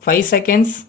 5 seconds.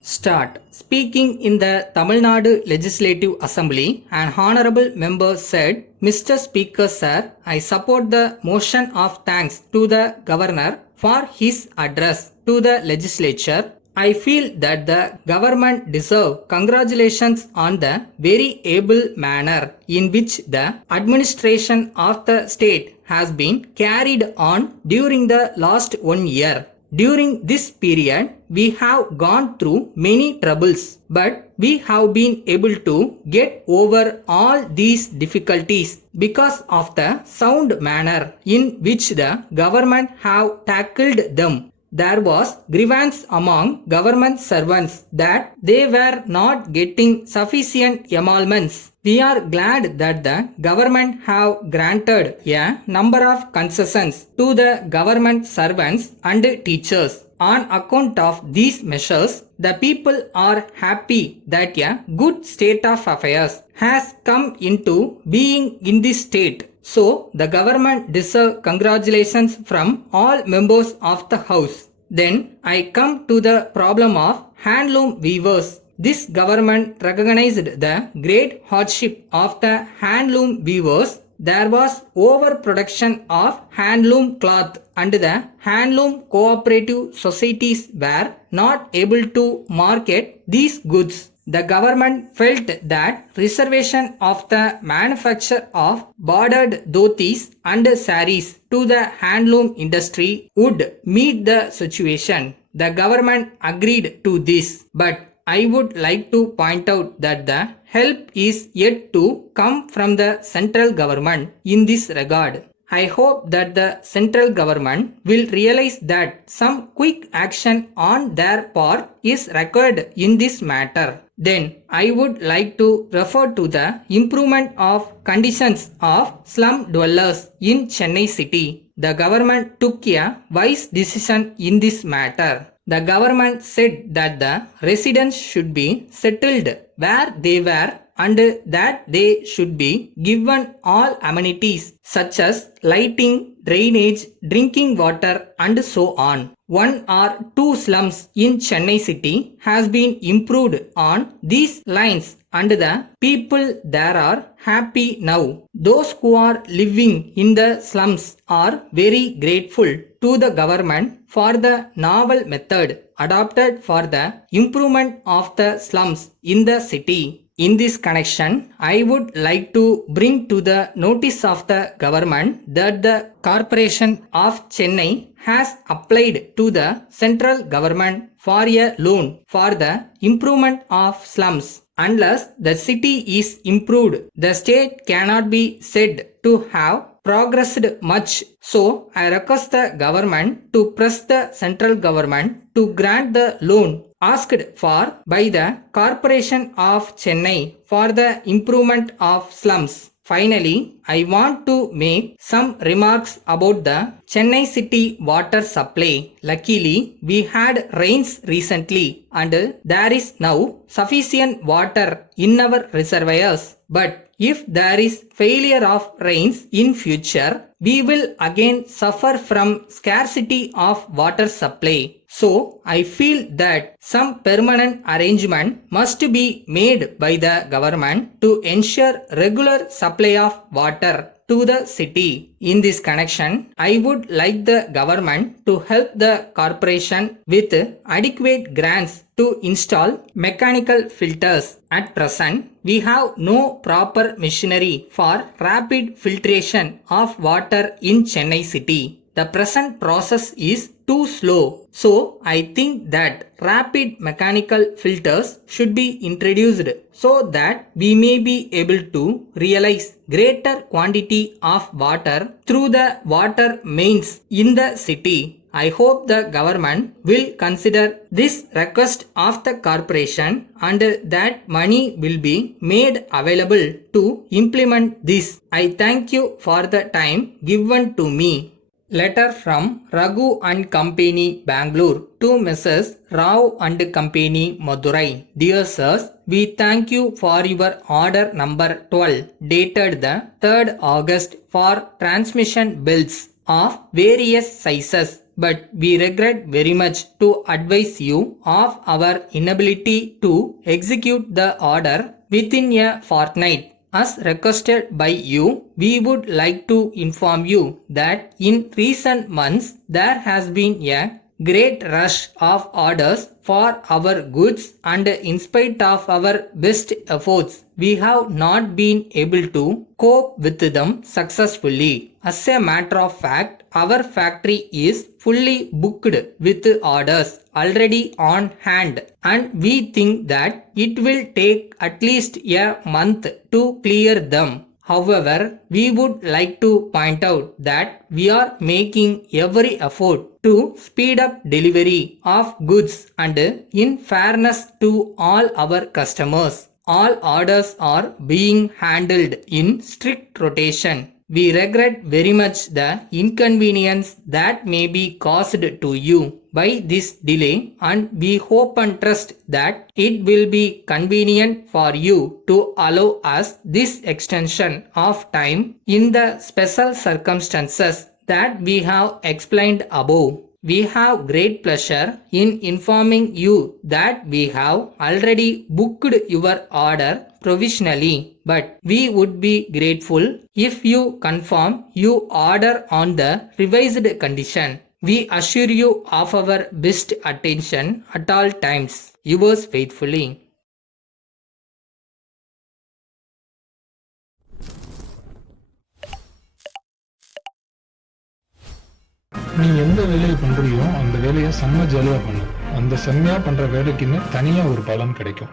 Start. Speaking in the Tamil Nadu Legislative Assembly, an honorable member said, Mr. Speaker Sir, I support the motion of thanks to the Governor for his address to the legislature. I feel that the government deserve congratulations on the very able manner in which the administration of the state has been carried on during the last 1 year. During this period, we have gone through many troubles, but we have been able to get over all these difficulties because of the sound manner in which the government have tackled them. There was grievance among government servants that they were not getting sufficient emoluments. We are glad that the government have granted a number of concessions to the government servants and teachers. On account of these measures, the people are happy that a good state of affairs has come into being in this state. So, the government deserves congratulations from all members of the house. Then, I come to the problem of handloom weavers. This government recognized the great hardship of the handloom weavers. There was overproduction of handloom cloth and the handloom cooperative societies were not able to market these goods. The government felt that reservation of the manufacture of bordered dhotis and saris to the handloom industry would meet the situation. The government agreed to this, but I would like to point out that the help is yet to come from the central government in this regard. I hope that the central government will realize that some quick action on their part is required in this matter. Then I would like to refer to the improvement of conditions of slum dwellers in Chennai city. The government took a wise decision in this matter. The government said that the residents should be settled where they were and that they should be given all amenities such as lighting, drainage, drinking water and so on. 1 or 2 slums in Chennai city has been improved on these lines and the people there are happy now. Those who are living in the slums are very grateful to the government for the novel method adopted for the improvement of the slums in the city. In this connection, I would like to bring to the notice of the government that the Corporation of Chennai has applied to the central government for a loan for the improvement of slums. Unless the city is improved, the state cannot be said to have progressed much. So, I request the government to press the central government to grant the loan asked for by the Corporation of Chennai for the improvement of slums. Finally, I want to make some remarks about the Chennai city water supply. Luckily, we had rains recently and there is now sufficient water in our reservoirs. But if there is failure of rains in future, we will again suffer from scarcity of water supply. So, I feel that some permanent arrangement must be made by the government to ensure regular supply of water to the city. In this connection, I would like the government to help the corporation with adequate grants to install mechanical filters. At present, we have no proper machinery for rapid filtration of water in Chennai city. The present process is too slow. So, I think that rapid mechanical filters should be introduced so that we may be able to realize greater quantity of water through the water mains in the city. I hope the government will consider this request of the corporation and that money will be made available to implement this. I thank you for the time given to me. Letter from Raghu and Company, Bangalore to Mrs. Rao and Company, Madurai. Dear Sirs, we thank you for your order number 12 dated the 3rd August for transmission bills of various sizes but we regret very much to advise you of our inability to execute the order within a fortnight. As requested by you, we would like to inform you that in recent months there has been a great rush of orders for our goods, and in spite of our best efforts, we have not been able to cope with them successfully. As a matter of fact, our factory is fully booked with orders already on hand, and we think that it will take at least a month to clear them. However, we would like to point out that we are making every effort to speed up delivery of goods, and in fairness to all our customers, all orders are being handled in strict rotation. We regret very much the inconvenience that may be caused to you by this delay, and we hope and trust that it will be convenient for you to allow us this extension of time in the special circumstances that we have explained above. We have great pleasure in informing you that we have already booked your order provisionally, but we would be grateful if you confirm your order on the revised condition. We assure you of our best attention at all times. Yours faithfully. நீ எந்த வேலையை பண்றியோ அந்த வேலையை செம்ம ஜாலியா பண்ணு. அந்த செம்மையா பண்ற வேலைக்குன்னு தனியா ஒரு பலன் கிடைக்கும்.